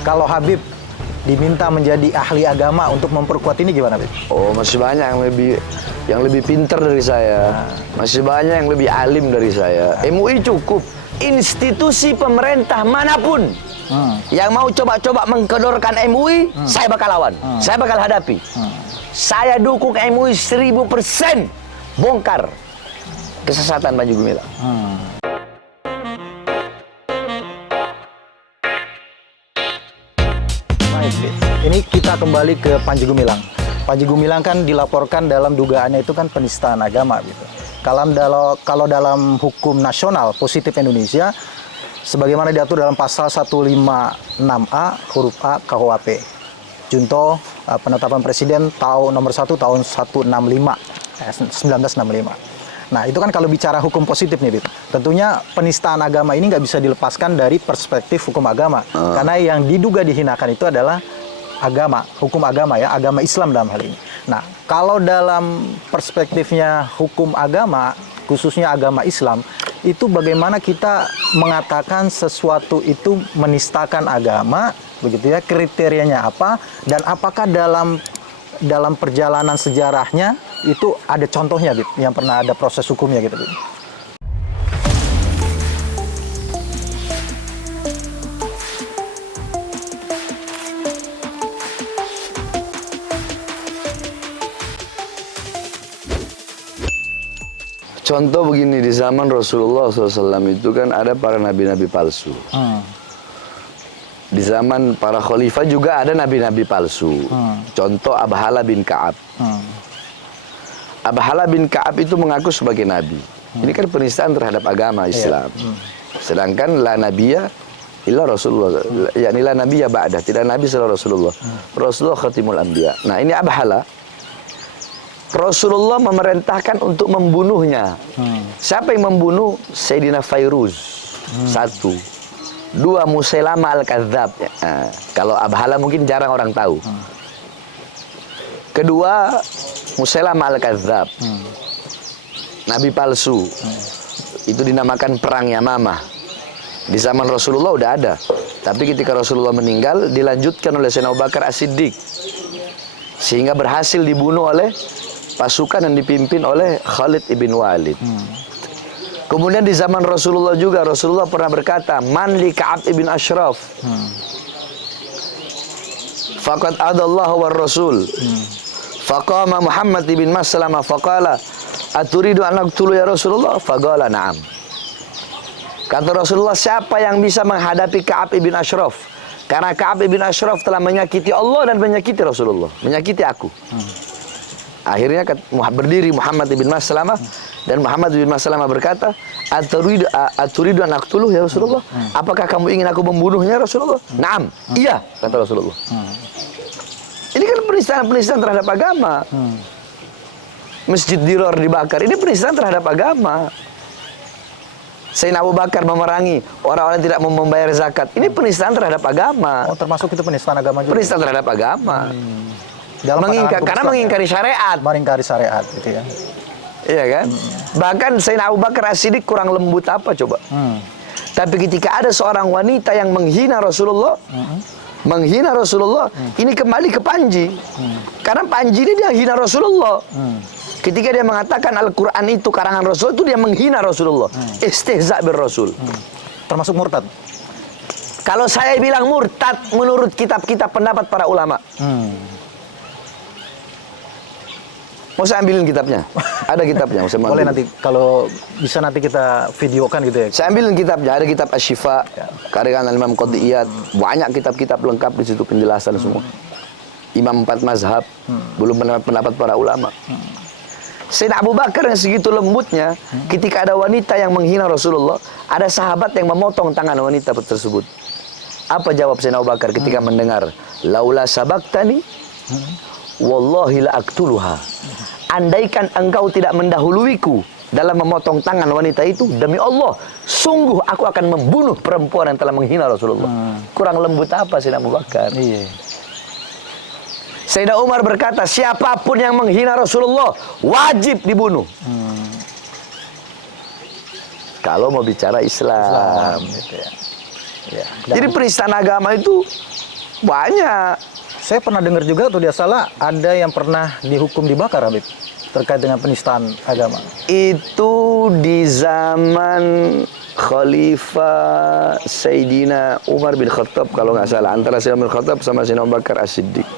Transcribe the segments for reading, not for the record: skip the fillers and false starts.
Kalau Habib diminta menjadi ahli agama untuk memperkuat ini gimana, Habib? Oh, masih banyak yang lebih pintar dari saya. Masih banyak yang lebih alim dari saya. MUI cukup. Institusi pemerintah manapun yang mau coba-coba mengkedorkan MUI, saya bakal lawan. Saya bakal hadapi. Saya dukung MUI 1000% bongkar kesesatan Panji Gumilang. Baik, ini kita kembali ke Panji Gumilang. Panji Gumilang kan dilaporkan dalam dugaannya itu kan penistaan agama gitu. Kalau dalam hukum nasional positif Indonesia, sebagaimana diatur dalam pasal 156A huruf A KUHP, Junto penetapan Presiden nomor 1 tahun 1965. Nah, itu kan kalau bicara hukum positif nih, Bib. Tentunya penistaan agama ini nggak bisa dilepaskan dari perspektif hukum agama. Karena yang diduga dihinakan itu adalah agama, hukum agama ya, agama Islam dalam hal ini. Nah, kalau dalam perspektifnya hukum agama, khususnya agama Islam, itu bagaimana kita mengatakan sesuatu itu menistakan agama, begitu ya, kriterianya apa, dan apakah dalam perjalanan sejarahnya itu ada contohnya gitu, yang pernah ada proses hukumnya gitu. Contoh begini, di zaman Rasulullah SAW itu kan ada para nabi-nabi palsu. Di zaman para khalifah juga ada nabi-nabi palsu. Contoh Abhala bin Ka'ab. Abhala bin Ka'ab itu mengaku sebagai nabi. Ini kan penistaan terhadap agama Islam. Sedangkan la nabiyya illa Rasulullah. Yani la nabiyya ba'dah, tidak nabi setelah Rasulullah. Rasulullah khatimul anbiya. Nah, ini Abhala. Rasulullah memerintahkan untuk membunuhnya. Siapa yang membunuh? Sayyidina Fairuz. Satu. Dua, Musailama al-Kadzab. Kalau Abhala mungkin jarang orang tahu. Kedua, Musailama al-Kadzab. Nabi palsu. Itu dinamakan perang Yamamah. Di zaman Rasulullah udah ada. Tapi ketika Rasulullah meninggal, dilanjutkan oleh Sayyidina Abu Bakar As-Siddiq. Sehingga berhasil dibunuh oleh pasukan yang dipimpin oleh Khalid ibn Walid. Kemudian di zaman Rasulullah juga, Rasulullah pernah berkata, Man li Ka'ab ibn Ashraf faqad adallahu war Rasul. Faqama Muhammad ibn Maslama faqala aturidu an aqtulu ya Rasulullah? Faqala na'am. Kata Rasulullah, siapa yang bisa menghadapi Ka'ab ibn Ashraf? Karena Ka'ab ibn Ashraf telah menyakiti Allah dan menyakiti Rasulullah, menyakiti aku. Akhirnya berdiri Muhammad bin Maslamah, dan Muhammad bin Maslamah berkata, aturidu an aqtuluh ya Rasulullah? Apakah kamu ingin aku membunuhnya Rasulullah? Naam, iya, kata Rasulullah. Ini kan penistaan terhadap agama. Masjid Dirar dibakar, ini penistaan terhadap agama. Sayyidina Abu Bakar memerangi orang-orang yang tidak mau membayar zakat, ini penistaan terhadap agama. Oh, termasuk itu penistaan agama juga? Penistaan terhadap agama. Karena mengingkari syariat. Mengingkari syariat gitu ya. Iya kan? Bahkan Sayyidina Abu Bakar As-Siddiq kurang lembut apa coba? Tapi ketika ada seorang wanita yang menghina Rasulullah, ini kembali ke Panji. Karena Panji ini dia hina Rasulullah. Ketika dia mengatakan Al-Quran itu karangan Rasul, itu dia menghina Rasulullah. Istihza' bir Rasul. Termasuk murtad? Kalau saya bilang murtad menurut kitab-kitab pendapat para ulama. Mau saya ambilin kitabnya? Ada kitabnya. Boleh nanti, kalau bisa nanti kita videokan gitu ya. Saya ambilin kitabnya. Ada kitab Asy-Syifa, karya Imam Qadiyat. Banyak kitab-kitab lengkap di situ, penjelasan semua. Imam 4 mazhab, belum pendapat para ulama. Sayyidina Abu Bakar yang segitu lembutnya, ketika ada wanita yang menghina Rasulullah, ada sahabat yang memotong tangan wanita tersebut. Apa jawab Sayyidina Abu Bakar ketika mendengar, laula sabaktani wallahi la aqtuluha. Andaikan engkau tidak mendahuluiku dalam memotong tangan wanita itu, demi Allah, sungguh aku akan membunuh perempuan yang telah menghina Rasulullah. Kurang lembut apa Sayyidina Abu Bakar? Sayyidina Umar berkata, siapapun yang menghina Rasulullah wajib dibunuh. Kalau mau bicara Islam. Gitu ya. Jadi penistaan agama itu Banyak. Saya pernah dengar juga tuh dia salah ada yang pernah dihukum dibakar, Habib, terkait dengan penistaan agama. Itu di zaman Khalifah Sayyidina Umar bin Khattab kalau nggak salah, antara Sayyidina Umar bin Khattab sama Sayyidina Abu Bakar As-Siddiq.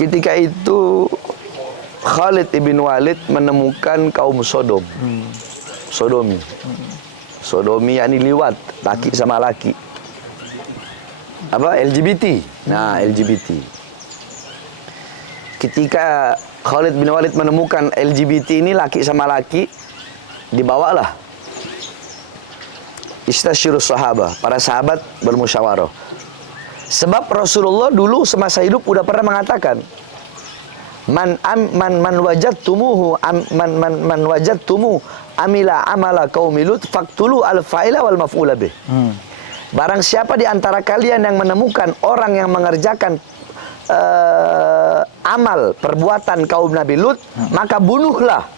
Ketika itu Khalid ibn Walid menemukan kaum Sodom, sodomi, sodomi yakni liwat laki sama laki, apa LGBT, nah LGBT. Ketika Khalid bin Walid menemukan LGBT ini laki sama laki, dibawalah istasyirus sahabah, para sahabat bermusyawarah. Sebab Rasulullah dulu semasa hidup udah pernah mengatakan, man wajadtumuhu man wajadtumu amila amala qaumi lut faqtulu al fa'ila wal maf'ula bih. Barang siapa di antara kalian yang menemukan orang yang mengerjakan amal perbuatan kaum Nabi Lut, maka bunuhlah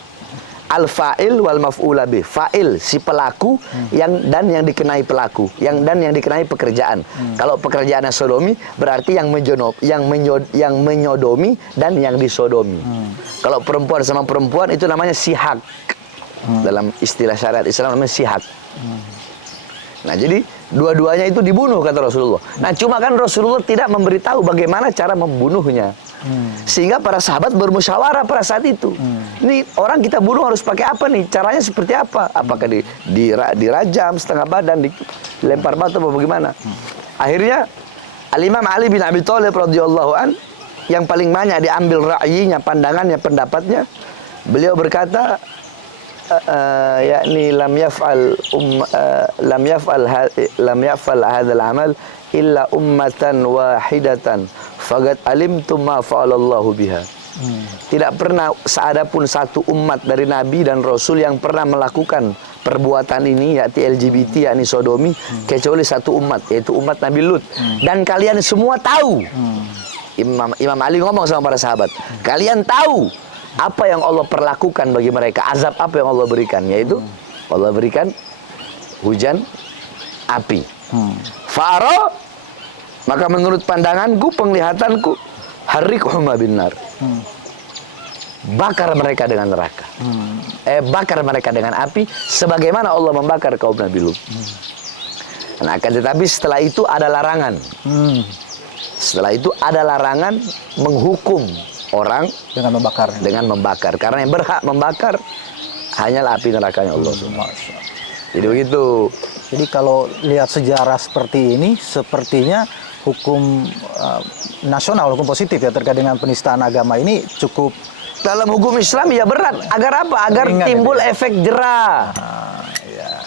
al-fa'il wal maf'ula bih. Fa'il si pelaku yang dikenai pelaku, yang dikenai pekerjaan. Kalau pekerjaannya sodomi berarti yang menyodomi dan yang disodomi. Kalau perempuan sama perempuan itu namanya sihak. Dalam istilah syariat Islam namanya sihak. Nah, jadi dua-duanya itu dibunuh kata Rasulullah. Nah, cuma kan Rasulullah tidak memberitahu bagaimana cara membunuhnya. Sehingga para sahabat bermusyawarah pada saat itu. Ini orang kita bunuh harus pakai apa nih? Caranya seperti apa? Apakah dirajam setengah badan, dilempar batu atau bagaimana? Akhirnya Al-Imam Ali bin Abi Thalib radhiyallahu an yang paling banyak diambil ra'yinya, pandangannya, pendapatnya, beliau berkata, yakni lam yaf'al hadzal amal illa ummatan wahidatan faqad alimtum ma fa'alallahu biha. Tidak pernah seadapun satu umat dari Nabi dan Rasul yang pernah melakukan perbuatan ini, yaitu LGBT, yakni sodomi, kecuali satu umat, yaitu umat Nabi Lut. Dan kalian semua tahu, Imam Ali ngomong sama para sahabat, kalian tahu apa yang Allah perlakukan bagi mereka, azab apa yang Allah berikan, yaitu Allah berikan hujan api. Faro, maka menurut pandanganku, penglihatanku, harriqhum binar. Bakar mereka dengan neraka. Bakar mereka dengan api sebagaimana Allah membakar kaum Nabi Lut. Nah, akan tetapi setelah itu ada larangan. Setelah itu ada larangan menghukum orang dengan membakar. Karena yang berhak membakar hanyalah api nerakanya Allah. Jadi begitu. Jadi kalau lihat sejarah seperti ini, sepertinya hukum nasional, hukum positif ya terkait dengan penistaan agama ini cukup. Dalam hukum Islam ya berat. Agar apa? Agar timbul efek jerah.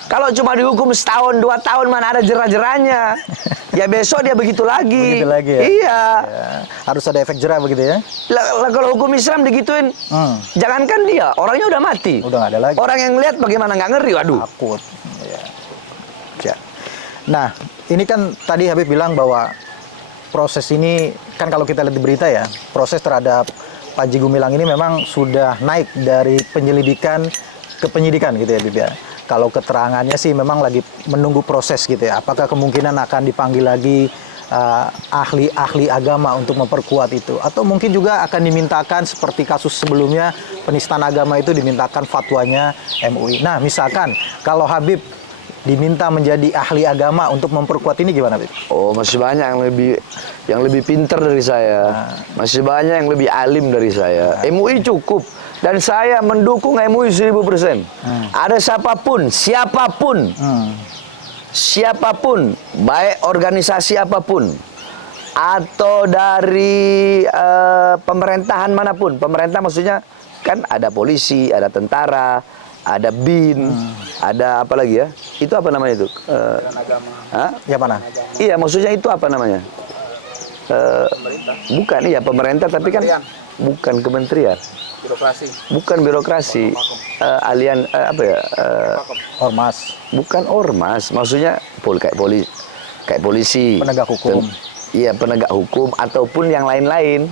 Kalau cuma dihukum setahun, 2 tahun mana ada jerah-jerahnya. Ya besok dia begitu lagi. Begitu lagi ya? Iya. Ya. Harus ada efek jerah begitu ya? Lah kalau hukum Islam digituin, jangankan dia, orangnya udah mati. Udah nggak ada lagi. Orang yang lihat bagaimana nggak ngeri, waduh. Takut. Ya. Nah, ini kan tadi Habib bilang bahwa proses ini, kan kalau kita lihat di berita ya, proses terhadap Panji Gumilang ini memang sudah naik dari penyelidikan ke penyidikan gitu ya Habib ya. Kalau keterangannya sih memang lagi menunggu proses gitu ya. Apakah kemungkinan akan dipanggil lagi ahli-ahli agama untuk memperkuat itu? Atau mungkin juga akan dimintakan seperti kasus sebelumnya penistaan agama itu dimintakan fatwanya MUI. Nah misalkan kalau Habib diminta menjadi ahli agama untuk memperkuat ini gimana Habib? Oh masih banyak yang lebih pintar dari saya. Masih banyak yang lebih alim dari saya. MUI cukup. Dan saya mendukung MUI 1000%. Ada siapapun, siapapun, baik organisasi apapun, atau dari pemerintahan manapun. Pemerintah maksudnya kan ada polisi, ada tentara, ada BIN, ada apa lagi ya? Itu apa namanya itu? Ya mana? Iya, maksudnya itu apa namanya? Bukan, iya pemerintah, tapi kan bukan kementerian. Bukan birokrasi, apa ya? Ormas. Bukan ormas, maksudnya kayak polisi. Penegak hukum. Iya penegak hukum ataupun yang lain-lain.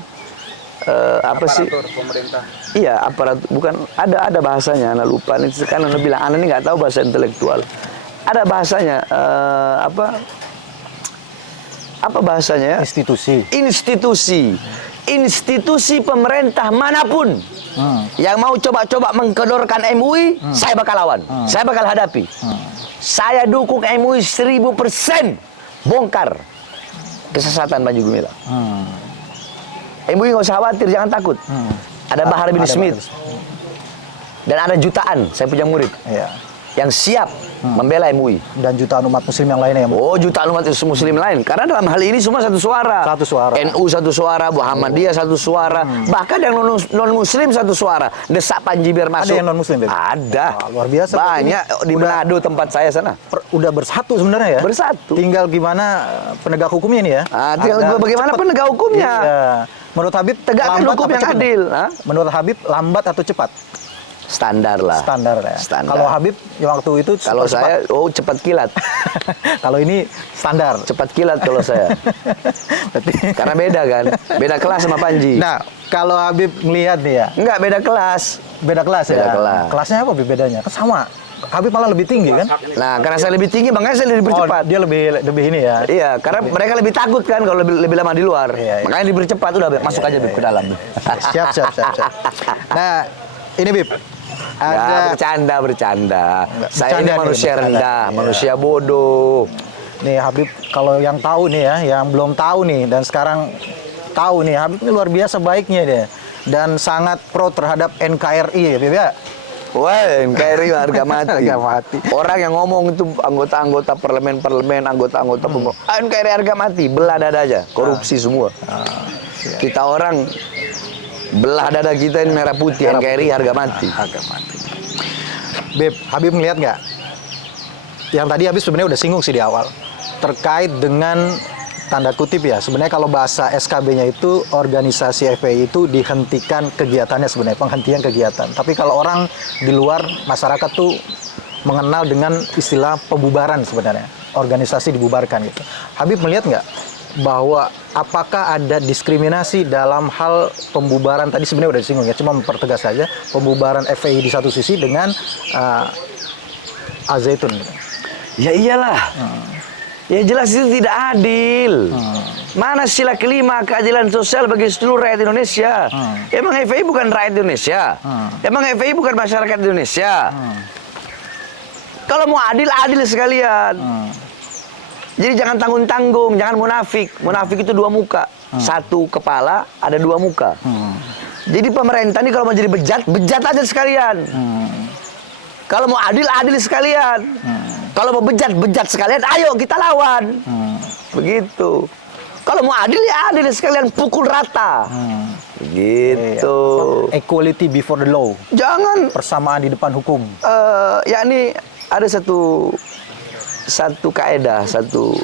Apa sih? Pemerintah. Iya aparatur, bukan ada bahasanya, anak lupa. Ini sekarang anak bilang, anak ini nggak tahu bahasa intelektual. Ada bahasanya apa? apa bahasanya ya? Institusi. Institusi pemerintah manapun yang mau coba-coba mengkedorkan MUI, saya bakal lawan, saya bakal hadapi. Saya dukung MUI 1000% bongkar kesesatan Panji Gumilang. MUI nggak usah khawatir, jangan takut. Ada Bahar bin Smith dan ada jutaan, saya punya murid yang siap membela MUI. Dan jutaan umat muslim yang lainnya ya, Bu? Oh, jutaan umat muslim lain. Karena dalam hal ini semua satu suara. Satu suara. NU satu suara, Muhammadiyah satu suara. Bahkan yang non-muslim satu suara. Desak Panji biar masuk. Ada yang non-muslim, Beb? Ada. Wah, luar biasa. Banyak di Manado tempat saya sana. Udah bersatu sebenarnya ya? Bersatu. Tinggal gimana penegak hukumnya nih ya? Tinggal bagaimana penegak hukumnya. Iya. Menurut Habib, tegakkan lambat hukum atau yang cepat? adil. Menurut Habib, lambat atau cepat? Standar lah. Standar ya. Standar. Kalau Habib yang waktu itu kalau saya cepat kilat. Kalau ini standar. Cepat kilat kalau saya. Karena beda kan. Beda kelas sama Panji. Nah, kalau Habib ngelihat nih ya. Enggak, beda kelas. Beda kelas ya. Beda kelas. Kelasnya apa Habib bedanya? Kan sama. Habib malah lebih tinggi kan? Nah, karena saya lebih tinggi, makanya saya lebih percepat. Dia lebih ini ya. Iya, karena mereka lebih takut kan kalau lebih lama di luar. Iya. Makanya dipercepat, udah masuk aja Bib ke dalam. Siap. Nah, ini Bib. Ada bercanda. Saya ini bercanda manusia nih, rendah, iya. manusia bodoh. Nih Habib, kalau yang tahu nih ya, yang belum tahu nih dan sekarang tahu nih, Habib ini luar biasa baiknya dia dan sangat pro terhadap NKRI ya Bib ya. Wah, NKRI harga mati. Harga mati. Orang yang ngomong itu anggota parlemen, anggota NKRI harga mati, belah dada aja, korupsi semua. Kita orang belah dada kita ini merah putih, NKRI harga mati. Beb, Habib melihat nggak? Yang tadi Habib sebenarnya udah singgung sih di awal terkait dengan tanda kutip ya. Sebenarnya kalau bahasa SKB-nya itu organisasi FPI itu dihentikan kegiatannya sebenarnya, penghentian kegiatan. Tapi kalau orang di luar masyarakat tuh mengenal dengan istilah pembubaran sebenarnya. Organisasi dibubarkan gitu. Habib melihat nggak bahwa apakah ada diskriminasi dalam hal pembubaran tadi sebenarnya udah disinggung ya, cuma mempertegas saja pembubaran FPI di satu sisi dengan Al Zaitun. Ya iyalah. Ya jelas itu tidak adil. Mana sila kelima keadilan sosial bagi seluruh rakyat Indonesia? Emang FPI bukan rakyat Indonesia? Emang FPI bukan masyarakat Indonesia? Kalau mau adil, adil sekalian. Jadi jangan tanggung-tanggung, jangan munafik. Munafik itu dua muka. Satu kepala, ada dua muka. Jadi pemerintah ini kalau mau jadi bejat, bejat aja sekalian. Kalau mau adil, adil sekalian. Kalau mau bejat, bejat sekalian. Ayo kita lawan. Begitu. Kalau mau adil, ya adil sekalian. Pukul rata. Begitu. Equality before the law. Jangan. Persamaan di depan hukum. Yakni ada satu kaedah, satu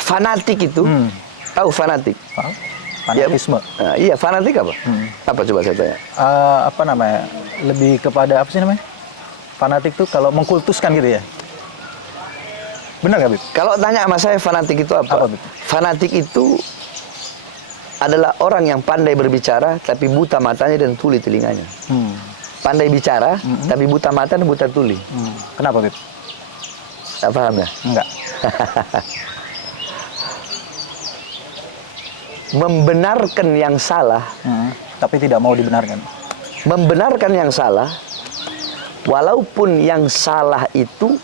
fanatik itu. Tahu fanatik? Fanatisme. Ya, iya, fanatik apa? Apa coba saya tanya? Apa namanya? Lebih kepada apa sih namanya? Fanatik tuh kalau mengkultuskan gitu ya. Benar nggak, Bib? Kalau tanya sama saya fanatik itu apa? Bib? Fanatik itu adalah orang yang pandai berbicara tapi buta matanya dan tuli telinganya. Pandai bicara tapi buta mata dan buta tuli. Kenapa, Bib? Tak paham ya? Enggak. Membenarkan yang salah, tapi tidak mau dibenarkan. Membenarkan yang salah, walaupun yang salah itu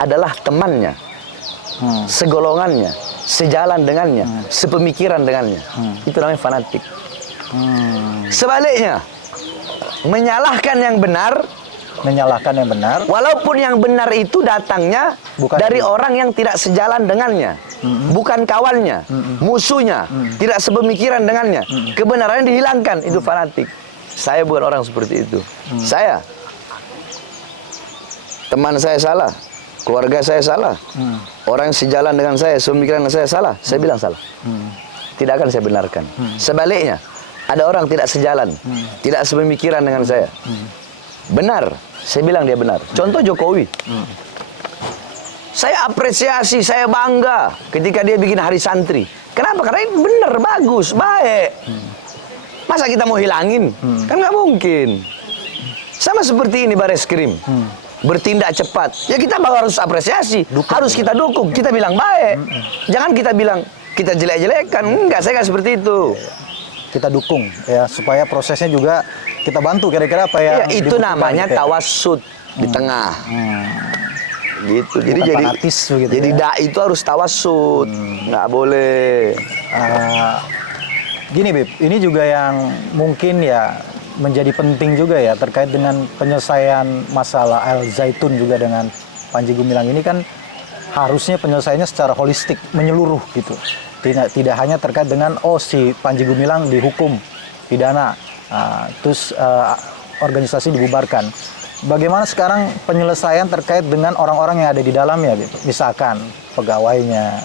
adalah temannya, segolongannya, sejalan dengannya, sepemikiran dengannya. Itu namanya fanatik. Sebaliknya, menyalahkan yang benar, walaupun yang benar itu datangnya dari orang yang tidak sejalan dengannya, bukan kawannya, musuhnya, tidak sepemikiran dengannya, kebenarannya dihilangkan. Itu fanatik. Saya bukan orang seperti itu. Saya, teman saya salah, keluarga saya salah, orang yang sejalan dengan saya, sepemikiran dengan saya salah, saya bilang salah. Tidak akan saya benarkan. Sebaliknya, ada orang tidak sejalan, tidak sepemikiran dengan saya, benar, saya bilang dia benar. Contoh Jokowi. Saya apresiasi, saya bangga ketika dia bikin hari santri. Kenapa? Karena ini benar, bagus, baik. Masa kita mau hilangin? Kan nggak mungkin. Sama seperti ini Bareskrim. bertindak cepat, ya kita harus apresiasi, harus kita dukung, kita bilang baik. Jangan kita bilang kita jelek-jelekan, enggak, saya nggak seperti itu. Kita dukung ya supaya prosesnya juga kita bantu kira-kira apa yang Ya, itu dibutuhkan, namanya gitu ya. tawassut di tengah. Gitu. Jadi Bukan jadi fanatis begitu jadi ya. dai itu harus tawassut, nggak boleh. Gini Bib, ini juga yang mungkin ya menjadi penting juga ya terkait dengan penyelesaian masalah Al Zaitun juga dengan Panji Gumilang ini kan harusnya penyelesaiannya secara holistik, menyeluruh gitu. Tidak hanya terkait dengan si Panji Gumilang dihukum pidana, terus organisasi dibubarkan. Bagaimana sekarang penyelesaian terkait dengan orang-orang yang ada di dalamnya gitu. Misalkan pegawainya,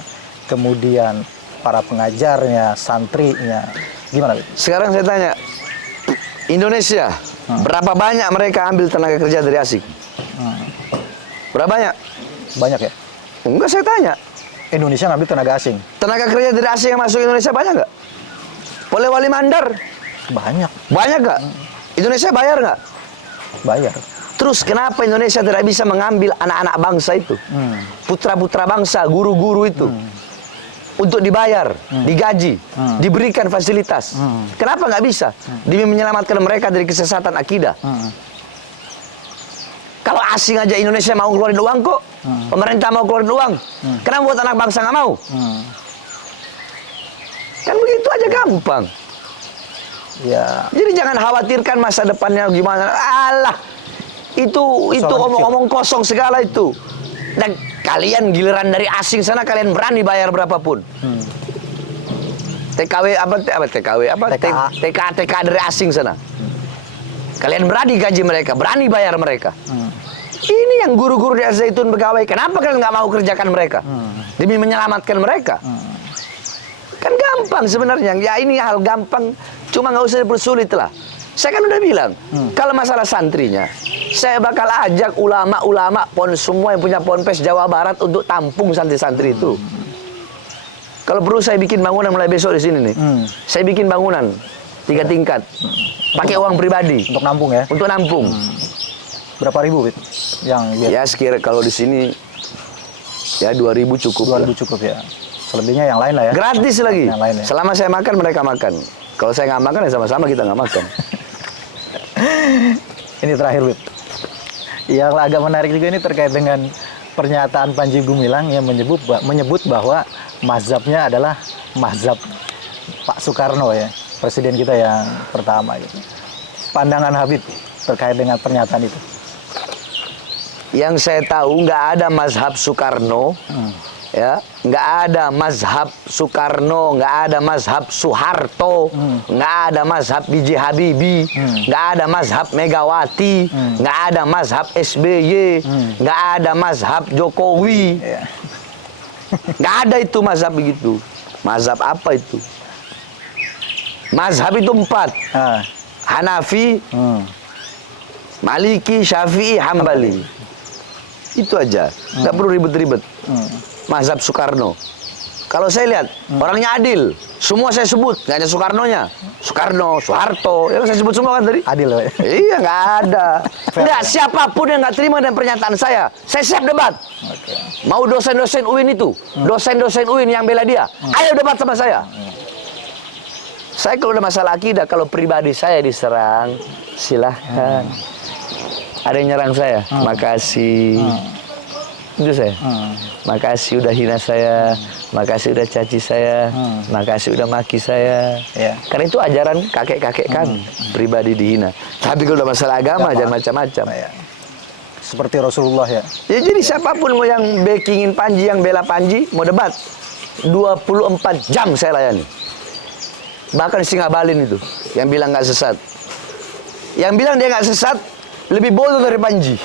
kemudian para pengajarnya, santrinya. Gimana Bib? Sekarang saya tanya, Indonesia, berapa banyak mereka ambil tenaga kerja dari asing? Berapa banyak? Banyak ya? Enggak, saya tanya. Indonesia ngambil tenaga asing? Tenaga kerja dari asing yang masuk Indonesia banyak nggak? Polewali Mandar, Banyak. banyak nggak? Indonesia bayar nggak? Bayar. Terus kenapa Indonesia tidak bisa mengambil anak-anak bangsa itu? Putra-putra bangsa, guru-guru itu. Untuk dibayar, digaji, diberikan fasilitas. Kenapa nggak bisa? Demi menyelamatkan mereka dari kesesatan akidah. Kalau asing aja Indonesia mau keluarin uang kok. Pemerintah mau keluarin uang. Kenapa buat anak bangsa nggak mau? Kan begitu aja gampang. Ya, Jadi jangan khawatirkan masa depannya gimana. Alah, itu omong-omong kosong segala itu. Dan kalian giliran dari asing sana kalian berani bayar berapapun. TKW TK dari asing sana. Kalian berani gaji mereka, berani bayar mereka. Ini yang guru-guru di Al Zaitun pegawai. Kenapa kalian nggak mau kerjakan mereka? Demi menyelamatkan mereka. Kan gampang sebenarnya. Ya ini hal gampang, cuma nggak usah dipersulit lah. Saya kan udah bilang, kalau masalah santrinya, saya bakal ajak ulama-ulama semua yang punya ponpes Jawa Barat untuk tampung santri-santri itu. Kalau perlu saya bikin bangunan mulai besok di sini nih. Saya bikin bangunan 3 tingkat, pakai uang pribadi. untuk nampung ya. Untuk nampung. Berapa ribu Bib? Yang biar Ya sekira kalau di sini ya 2.000 cukup. 2.000 cukup ya. Selebihnya yang lain lah ya. Gratis lagi. Yang lain ya. Selama saya makan mereka makan. Kalau saya nggak makan ya sama-sama kita nggak makan. Ini terakhir Bib. Yang agak menarik juga ini terkait dengan pernyataan Panji Gumilang yang menyebut bahwa mazhabnya adalah mazhab Pak Soekarno ya, presiden kita yang pertama gitu. Pandangan Habib terkait dengan pernyataan itu. Yang saya tahu nggak ada mazhab Soekarno, ya, nggak ada mazhab Soekarno, nggak ada mazhab Soeharto, nggak ada mazhab B.J. Habibie, nggak ada mazhab Megawati, nggak ada mazhab SBY, nggak ada mazhab Jokowi, Ya. nggak ada itu mazhab begitu. Mazhab apa itu? Mazhab itu 4, Hanafi, Maliki, Syafi'i, Hambali. Itu aja, nggak perlu ribet-ribet. Mazhab Soekarno. Kalau saya lihat, orangnya adil. Semua saya sebut, nggak ada Soekarnonya. Soekarno, Soeharto, ya saya sebut semua kan tadi. Adil ya. Iya, nggak ada. Nggak, siapapun yang nggak terima dengan pernyataan saya siap debat. Mau dosen-dosen UIN itu, dosen-dosen UIN yang bela dia, ayo debat sama saya. Saya kalau ada masalah akidah, kalau pribadi saya diserang, silahkan. Ada yang nyerang saya, makasih. Itu saya. Makasih udah hina saya, makasih udah caci saya, makasih udah maki saya. Ya. Karena itu ajaran kakek-kakek kami, pribadi dihina. Tapi kalau udah masalah agama, jangan macam-macam. Ya. Seperti Rasulullah ya. Ya jadi siapapun mau yang backingin Panji, yang bela Panji, mau debat, 24 jam saya layani. Bahkan si Ngabalin itu, yang bilang nggak sesat. Yang bilang dia nggak sesat, lebih bodoh dari Panji.